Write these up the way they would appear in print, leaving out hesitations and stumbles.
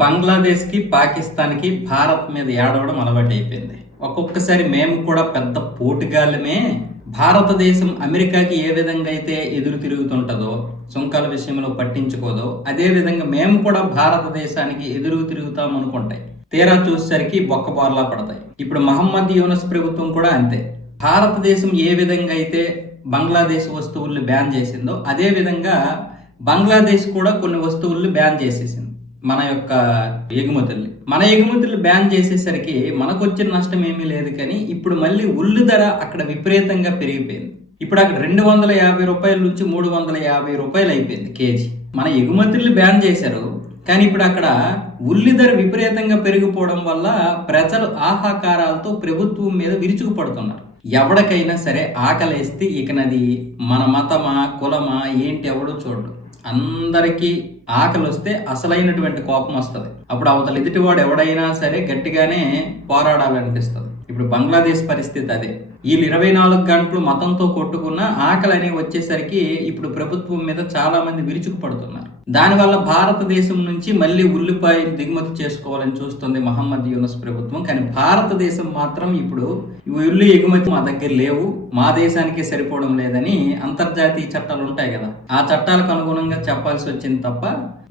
బంగ్లాదేశ్‌కి, పాకిస్తాన్‌కి భారత్ మీద ఏడవడం అలవాటైపోయింది. ఒక్కొక్కసారి మేము కూడా పెద్ద పోటుగాళ్ళమే. భారతదేశం అమెరికాకి ఏ విధంగా అయితే ఎదురు తిరుగుతుంటదో, సుంకాల విషయంలో పట్టించుకోదో, అదే విధంగా మేము కూడా భారతదేశానికి ఎదురు తిరుగుతాం అనుకుంటాయి. తీరా చూసేసరికి బొక్కబోర్లా పడతాయి. ఇప్పుడు మహమ్మద్ యూనస్ ప్రభుత్వం కూడా అంతే. భారతదేశం ఏ విధంగా అయితే బంగ్లాదేశ్ వస్తువుల్ని బ్యాన్ చేసిందో, అదే విధంగా బంగ్లాదేశ్ కూడా కొన్ని వస్తువుల్ని బ్యాన్ చేసేసింది. మన ఎగుమతులు బ్యాన్ చేసేసరికి మనకు వచ్చిన నష్టం ఏమీ లేదు, కానీ ఇప్పుడు మళ్ళీ ఉల్లి ధర అక్కడ విపరీతంగా పెరిగిపోయింది. ఇప్పుడు అక్కడ 250 రూపాయల నుంచి 350 రూపాయలు అయిపోయింది కేజీ. మన ఎగుమతుల్ని బ్యాన్ చేశారు, కానీ ఇప్పుడు అక్కడ ఉల్లి ధర విపరీతంగా పెరిగిపోవడం వల్ల ప్రజలు ఆహాకారాలతో ప్రభుత్వం మీద విరుచుకుపడుతున్నారు. ఎవరికైనా సరే ఆకలేస్తే ఇకనది మన మతమా, కులమా ఏంటి ఎవడో చూడడు. అందరికీ ఆకలి వస్తే అసలైనటువంటి కోపం వస్తుంది. అప్పుడు అవతల ఎదుటివాడు ఎవడైనా సరే గట్టిగానే పోరాడాలనిపిస్తుంది. ఇప్పుడు బంగ్లాదేశ్ పరిస్థితి అదే. వీళ్ళు 24 గంటలు మతంతో కొట్టుకున్న ఆకలి అనేవి వచ్చేసరికి ఇప్పుడు ప్రభుత్వం మీద చాలా మంది విరుచుకుపడుతున్నారు. దానివల్ల భారతదేశం నుంచి మళ్ళీ ఉల్లిపాయలు దిగుమతి చేసుకోవాలని చూస్తుంది మహమ్మద్ యూనస్ ప్రభుత్వం. కానీ భారతదేశం మాత్రం ఇప్పుడు ఉల్లి ఎగుమతి మా దగ్గర లేవు, మా దేశానికే సరిపోవడం లేదని అంతర్జాతీయ చట్టాలు ఉంటాయి కదా, ఆ చట్టాలకు అనుగుణంగా చెప్పాల్సి వచ్చింది తప్ప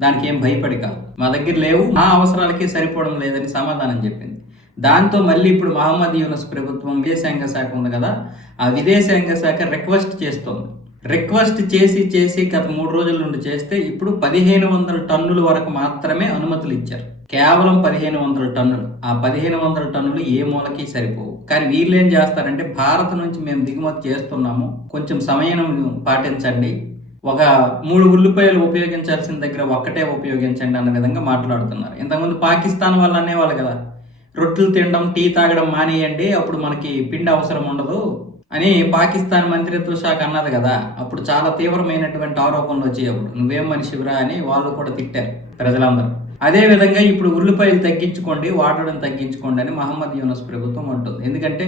దానికి ఏం భయపడి కాదు. మా దగ్గర లేవు, మా అవసరాలకే సరిపోవడం లేదని సమాధానం చెప్పింది. దాంతో మళ్ళీ ఇప్పుడు మహమ్మద్ యూనస్ ప్రభుత్వం విదేశాంగ శాఖ ఉంది కదా, ఆ విదేశాంగ శాఖ రిక్వెస్ట్ చేస్తోంది. రిక్వెస్ట్ చేసి గత 3 రోజుల నుండి చేస్తే ఇప్పుడు 1500 టన్నుల వరకు మాత్రమే అనుమతులు ఇచ్చారు. కేవలం 1500 టన్నులు. ఆ 1500 టన్నులు ఏ మూలకి సరిపోవు. కానీ వీళ్ళు ఏం చేస్తారంటే, భారత్ నుంచి మేము దిగుమతి చేస్తున్నాము, కొంచెం సమయం పాటించండి, ఒక 3 ఉల్లిపాయలు ఉపయోగించాల్సిన దగ్గర ఒక్కటే ఉపయోగించండి అన్న విధంగా మాట్లాడుతున్నారు. ఇంతకుముందు పాకిస్తాన్ వాళ్ళు అనేవాళ్ళు కదా, రొట్టెలు తినడం, టీ తాగడం మానేయండి, అప్పుడు మనకి పిండి అవసరం ఉండదు అని పాకిస్తాన్ మంత్రిత్వ శాఖ అన్నది కదా. అప్పుడు చాలా తీవ్రమైనటువంటి ఆరోపణలు వచ్చాయి. అప్పుడు నువ్వేం మనిషివిరా అని వాళ్ళు కూడా తిట్టారు ప్రజలందరూ. అదే విధంగా ఇప్పుడు ఉల్లిపాయలు తగ్గించుకోండి, వాడడం తగ్గించుకోండి అని మహమ్మద్ యూనస్ ప్రభుత్వం అంటుంది. ఎందుకంటే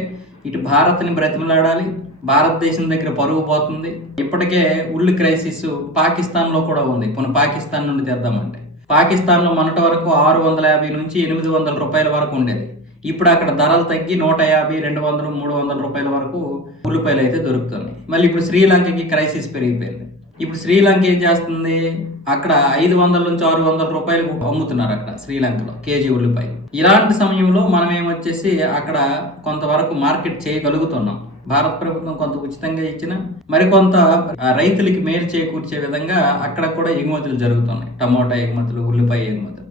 ఇటు భారత్ని బ్రతిమలాడాలి, భారతదేశం దగ్గర పరువు పోతుంది. ఇప్పటికే ఉల్లి క్రైసిస్ పాకిస్తాన్లో కూడా ఉంది. పోనీ పాకిస్తాన్ నుండి తెద్దామంటే పాకిస్తాన్లో మొన్నటి వరకు 650 నుంచి 800 రూపాయల వరకు ఉండేది. ఇప్పుడు అక్కడ ధరలు తగ్గి 150, 200, 300 రూపాయల వరకు ఉల్లిపాయలు అయితే దొరుకుతున్నాయి. మళ్ళీ ఇప్పుడు శ్రీలంకకి క్రైసిస్ పెరిగిపోయింది. ఇప్పుడు శ్రీలంక ఏం చేస్తుంది, అక్కడ 500 నుంచి 600 రూపాయలు అమ్ముతున్నారు అక్కడ శ్రీలంకలో కేజీ ఉల్లిపాయ. ఇలాంటి సమయంలో మనం ఏమొచ్చేసి అక్కడ కొంతవరకు మార్కెట్ చేయగలుగుతున్నాం. భారత ప్రభుత్వం కొంత ఉచితంగా ఇచ్చిన, మరికొంత రైతులకి మేలు చేకూర్చే విధంగా అక్కడ కూడా ఎగుమతులు జరుగుతున్నాయి. టమోటా ఎగుమతులు, ఉల్లిపాయ ఎగుమతులు.